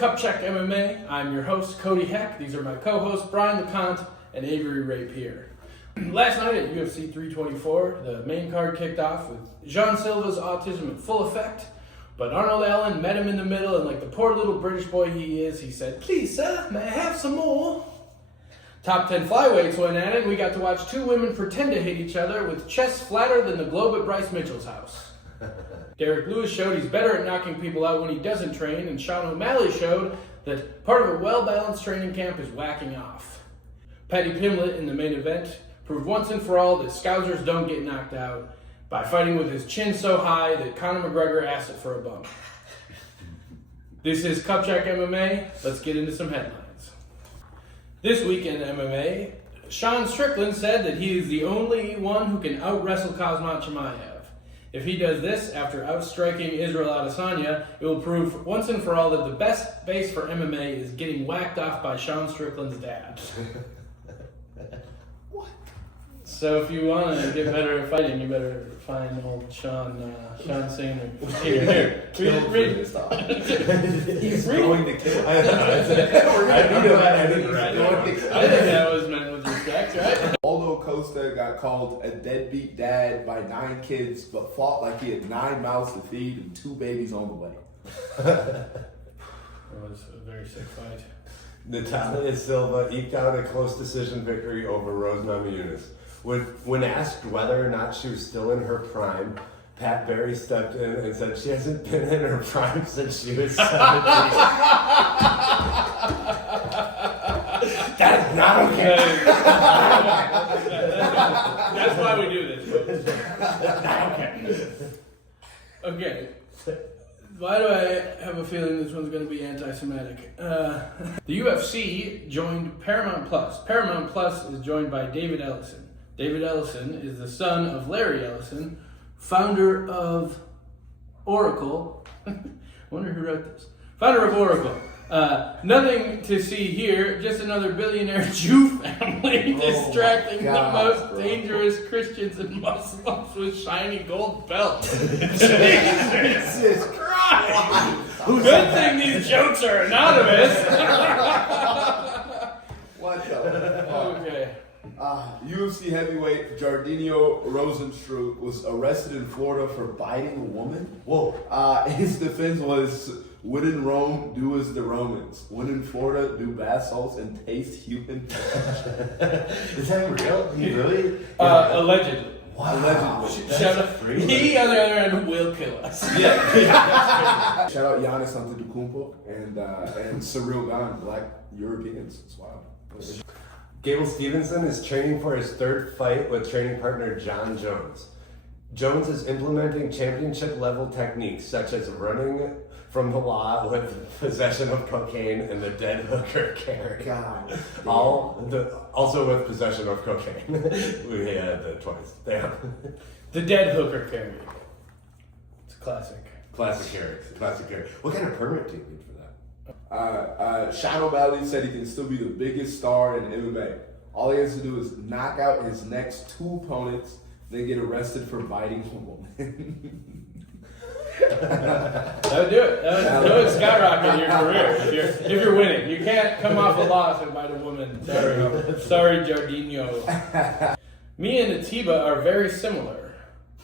Cup Check MMA. I'm your host, Cody Heck. These are my co-hosts, Brian LeConte and Avery Rapier. Last night at UFC 324, the main card kicked off with Jean Silva's autism in full effect, but Arnold Allen met him in the middle, and like the poor little British boy he is, he said, "Please, sir, may I have some more?" Top 10 flyweights went at it, and we got to watch two women pretend to hate each other with chests flatter than the globe at Bryce Mitchell's house. Derek Lewis showed he's better at knocking people out when he doesn't train, and Sean O'Malley showed that part of a well-balanced training camp is whacking off. Paddy Pimblett in the main event proved once and for all that Scousers don't get knocked out by fighting with his chin so high that Conor McGregor asked it for a bump. This is Cup Check MMA. Let's get into some headlines. This week in MMA, Sean Strickland said that he is the only one who can out-wrestle Khamzat Chimaev. If he does this after outstriking Israel Adesanya, it will prove once and for all that the best base for MMA is getting whacked off by Sean Strickland's dad. What? So if you want to get better at fighting, you better find old Sean Singer. Here. Read this off. He's going to kill us. I think that was meant with respect, right? Aldo Costa got called a deadbeat dad by 9 kids, but fought like he had 9 mouths to feed and 2 babies on the way. That was a very sick fight. Natalia Silva eked out a close decision victory over Rose Namajunas. When asked whether or not she was still in her prime, Pat Barry stepped in and said she hasn't been in her prime since she was 17. That's not okay. That's why we do this, folks. Not okay. Okay. Why do I have a feeling this one's going to be anti-Semitic? The UFC joined Paramount Plus. Paramount Plus is joined by David Ellison. David Ellison is the son of Larry Ellison, founder of Oracle. Wonder who wrote this. Founder of Oracle. Nothing to see here, just another billionaire Jew family distracting the most dangerous Christians and Muslims with shiny gold belts. Jesus Christ! Good thing these jokes are anonymous. What the? Okay. UFC heavyweight Jardinho Rosenstruck was arrested in Florida for biting a woman. Whoa. His defense was, when in Rome, do as the Romans. When in Florida, do bath salts and taste human flesh. Is that real? He really? Allegedly. Wow. Allegedly. Shout out. He, on the other end, will kill us. Yeah. Shout out Giannis Antetokounmpo and Cyril Gane, Black Europeans. It's wild. Gable Stevenson is training for his 3rd fight with training partner John Jones. Jones is implementing championship-level techniques such as running from the law with possession of cocaine and the dead hooker carry. God. Also with possession of cocaine. We had that twice. Damn. The dead hooker carry. It's a classic. Classic carry. What kind of permit do you need for that? Sean O'Malley said he can still be the biggest star in MMA. All he has to do is knock out his next 2 opponents, then get arrested for biting a woman. That would do it. That would skyrocket your career if you're winning. You can't come off a loss and bite a woman. Sorry, Jardinho. Me and Atiba are very similar.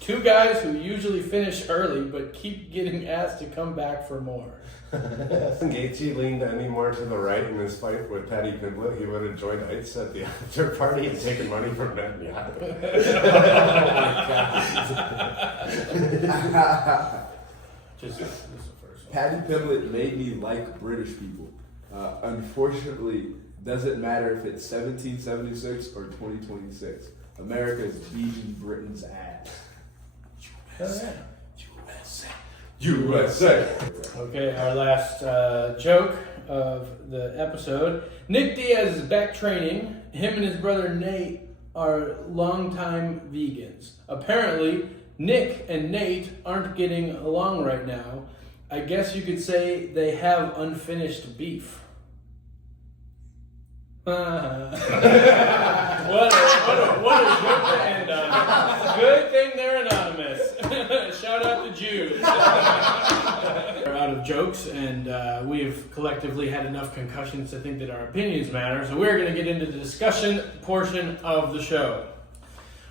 2 guys who usually finish early but keep getting asked to come back for more. If Gaethje leaned any more to the right in his fight with Paddy Pimblett, he would have joined ICE at the after party and taken money from Ben Yada. Just the first one. Paddy Pimblett made me like British people. Unfortunately, doesn't matter if it's 1776 or 2026. America is beating Britain's ass. USA. Okay, our last joke of the episode. Nick Diaz is back training. Him and his brother Nate are longtime vegans. Apparently, Nick and Nate aren't getting along right now. I guess you could say they have unfinished beef. What a joke to end on. Good thing they're anonymous. Shout out to Jews. out of jokes, and we have collectively had enough concussions to think that our opinions matter. So we're going to get into the discussion portion of the show.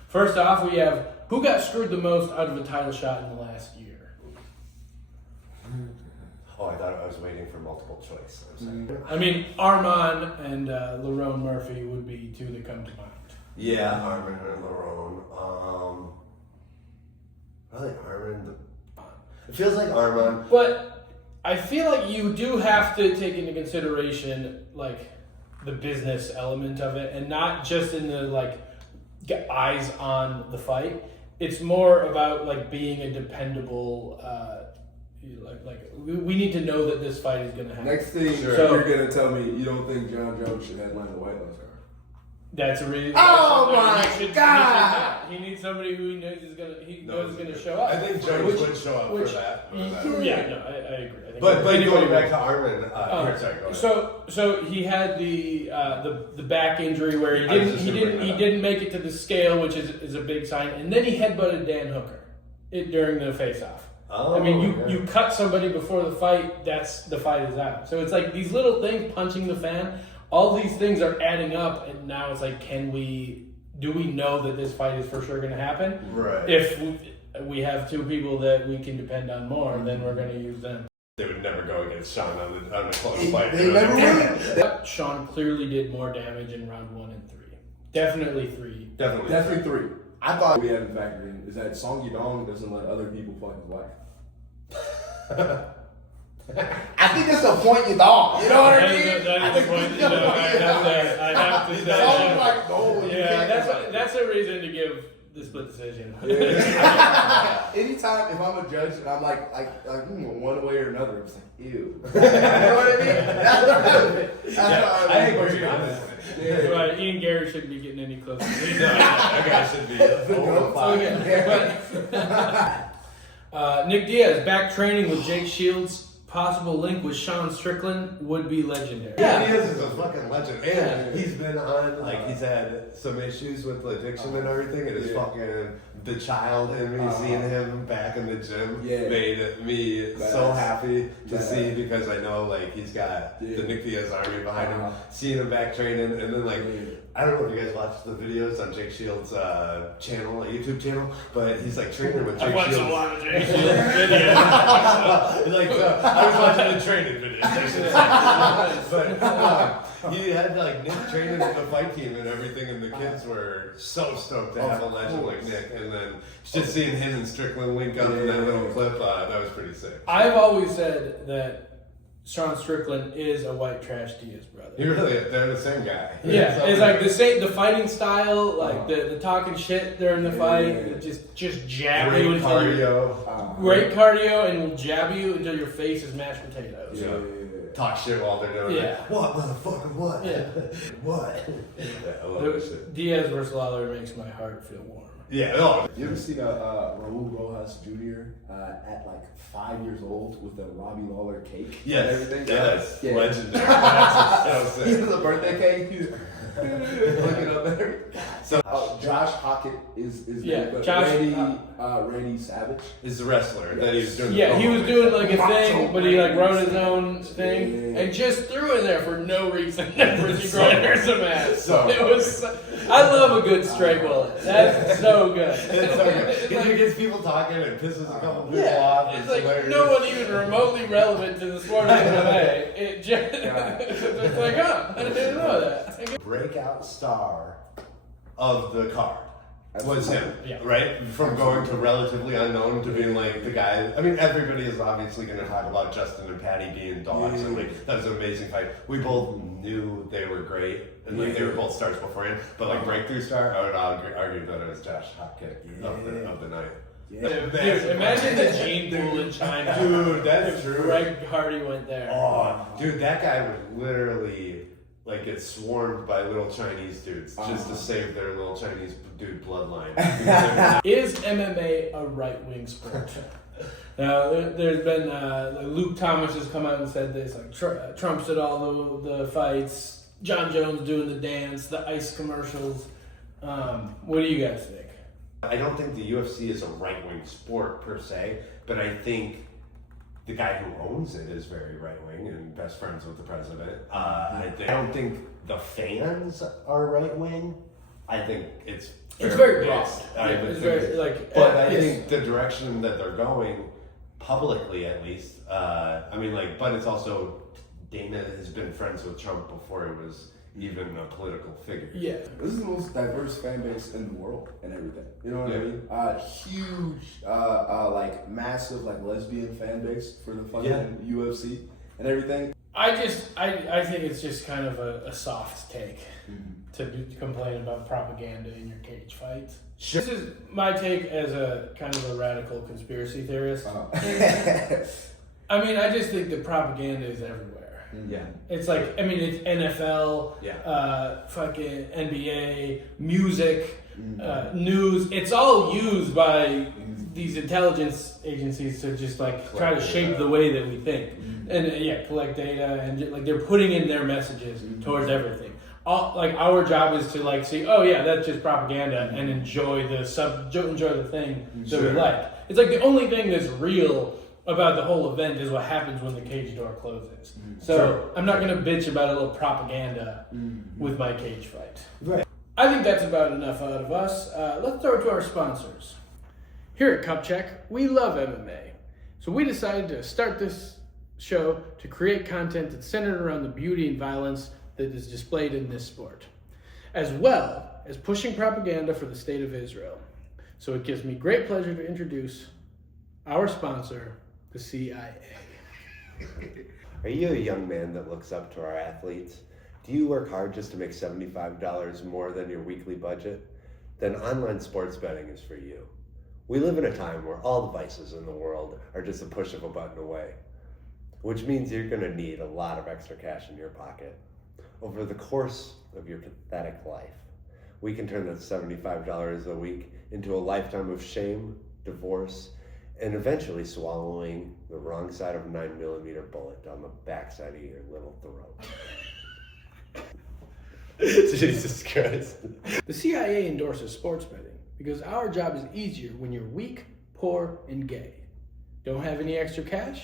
First off, we have who got screwed the most out of a title shot in the last year. Oh, I thought I was waiting for multiple choice. I'm sorry. I mean, Arman and Lerone Murphy would be two that come to mind. Yeah, Armin and Lerone. Probably Armin. It feels like Armin. But I feel like you do have to take into consideration like the business element of it, and not just in the like get eyes on the fight. It's more about like being a dependable. We need to know that this fight is going to happen. Next thing you're gonna tell me you don't think John Jones should headline the White House card. That's a reason. Oh my God! He needs somebody who he knows is gonna show up. I think Jones would show up for that. Yeah, no, I agree. I think But going back to Armin, sorry, go ahead. So he had the back injury where he didn't make it to the scale, which is a big sign, and then he headbutted Dan Hooker during the face-off. Oh, I mean, you cut somebody before the fight, the fight is out. So it's like these little things punching the fan, all these things are adding up, and now it's like, do we know that this fight is for sure going to happen? Right. If we have two people that we can depend on more, then we're going to use them. They would never go against Sean on the close fight. They never would. Sean clearly did more damage in round 1 and 3. Definitely 3. Definitely 3. I thought we hadn't factored in is that Song Yudong doesn't let other people fuck his wife. I think that's the point you thought. You know what I mean? That is the point. I have to say. Yeah, that's a reason to give the split decision. Yeah. Anytime if I'm a judge and I'm like one way or another, it's like ew. You know what I mean? That's what I I agree, honestly. That's why Ian Gary shouldn't be getting any closer. No, that guy should be Nick Diaz back training with Jake Shields. Possible link with Sean Strickland would be legendary. Yeah, Diaz is a fucking legend, and he's been on he's had some issues with addiction and everything, and his fucking the child in me seeing him back in the gym made me so happy to see, because I know he's got the Nick Diaz army behind him, seeing him back training, and then I don't know if you guys watched the videos on Jake Shields' channel, YouTube channel, but he's training with Jake Shields. I watched a lot of Jake Shields videos. I was watching the training videos, but he had Nick training with the fight team and everything, and the kids were so stoked to have a legend like Nick, and then just seeing him and Strickland link up in that little clip, that was pretty sick. I've always said that Sean Strickland is a white trash Diaz brother. They're the same guy. Yeah, it's the fighting style, the talking shit during the fight, just jab great you until cardio. Great cardio, and will jab you until your face is mashed potatoes. Yeah. Talk shit while they're doing it. What, motherfucker, what? Yeah. What? I love that shit. Diaz versus Lawler makes my heart feel warm. Yeah, no. You ever seen Raul Rojas Jr. At 5 years old with a Robbie Lawler cake and everything? Yes, yeah. legendary. That's so He sick. was a birthday cake. Looking up there. So Josh Hockett is good. Josh, Randy Savage is the wrestler that he was doing. Yeah, he was doing a thing, Macho but he wrote his own thing and just threw in there for no reason. Brittany Griner some ass. I love a good straight bullet. That's so good. It's so good. Because it gets people talking and pisses a couple people off. It's no one even remotely relevant to the sport of MMA. It just it's I didn't know that. Breakout star of the card was him, Yeah. right? From going to relatively unknown to being the guy. I mean, everybody is obviously going to talk about Justin and Patty being dogs, and that was an amazing fight. We both knew they were great, and they were both stars beforehand. But breakthrough star, I would argue that it was Josh Hockett of the night. Yeah. Dude, imagine the gene pool in China. Dude, that's true. Greg Hardy went there. Oh, dude, that guy would literally get swarmed by little Chinese dudes just to save their little Chinese dude bloodline. Is MMA a right-wing sport? Now, there's been Luke Thomas has come out and said this, Trump's at all the fights, John Jones doing the dance, the ice commercials. What do you guys think? I don't think the UFC is a right-wing sport per se, but I think the guy who owns it is very right wing and best friends with the president. I don't think the fans are right wing. I think it's very broad. I think the direction that they're going, publicly at least. But it's also Dana has been friends with Trump before he was even a political figure. Yeah. This is the most diverse fan base in the world and everything. You know what I mean? Huge, massive, lesbian fan base for the fucking UFC and everything. I think it's just kind of a soft take to complain about propaganda in your cage fights. Sure. This is my take as a kind of a radical conspiracy theorist. I mean, I just think the propaganda is everywhere. Yeah. It's like, it's NFL, fucking NBA, music, news. It's all used by these intelligence agencies to just try to shape the way that we think. And collect data and they're putting in their messages towards everything. Our job is to see, oh yeah, that's just propaganda, and enjoy the thing that we like. It's the only thing that's real about the whole event is what happens when the cage door closes. So I'm not gonna bitch about a little propaganda with my cage fight. Right. I think that's about enough out of us. Let's throw it to our sponsors. Here at Cup Check, we love MMA. So we decided to start this show to create content that's centered around the beauty and violence that is displayed in this sport, as well as pushing propaganda for the state of Israel. So it gives me great pleasure to introduce our sponsor, the CIA. Are you a young man that looks up to our athletes? Do you work hard just to make $75 more than your weekly budget? Then online sports betting is for you. We live in a time where all the vices in the world are just a push of a button away, which means you're going to need a lot of extra cash in your pocket. Over the course of your pathetic life, we can turn that $75 a week into a lifetime of shame, divorce, and eventually swallowing the wrong side of a 9mm bullet down the backside of your little throat. Jesus Christ. The CIA endorses sports betting because our job is easier when you're weak, poor, and gay. Don't have any extra cash?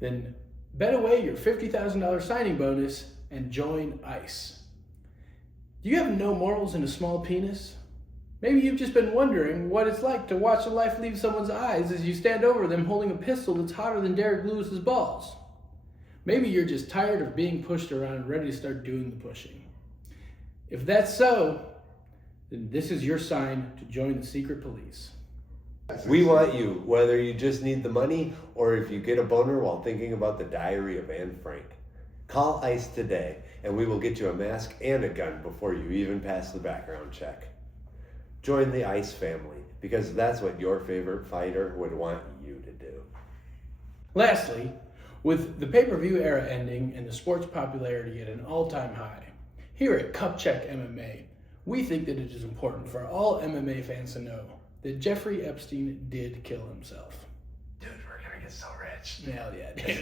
Then bet away your $50,000 signing bonus and join ICE. Do you have no morals and a small penis? Maybe you've just been wondering what it's like to watch a life leave someone's eyes as you stand over them holding a pistol that's hotter than Derek Lewis's balls. Maybe you're just tired of being pushed around and ready to start doing the pushing. If that's so, then this is your sign to join the secret police. We want you, whether you just need the money or if you get a boner while thinking about the diary of Anne Frank. Call ICE today and we will get you a mask and a gun before you even pass the background check. Join the ICE family because that's what your favorite fighter would want you to do. Lastly, with the pay-per-view era ending and the sport's popularity at an all-time high, here at Cup Check MMA, we think that it is important for all MMA fans to know that Jeffrey Epstein did kill himself. Dude, we're gonna get so rich. Hell yeah, dude.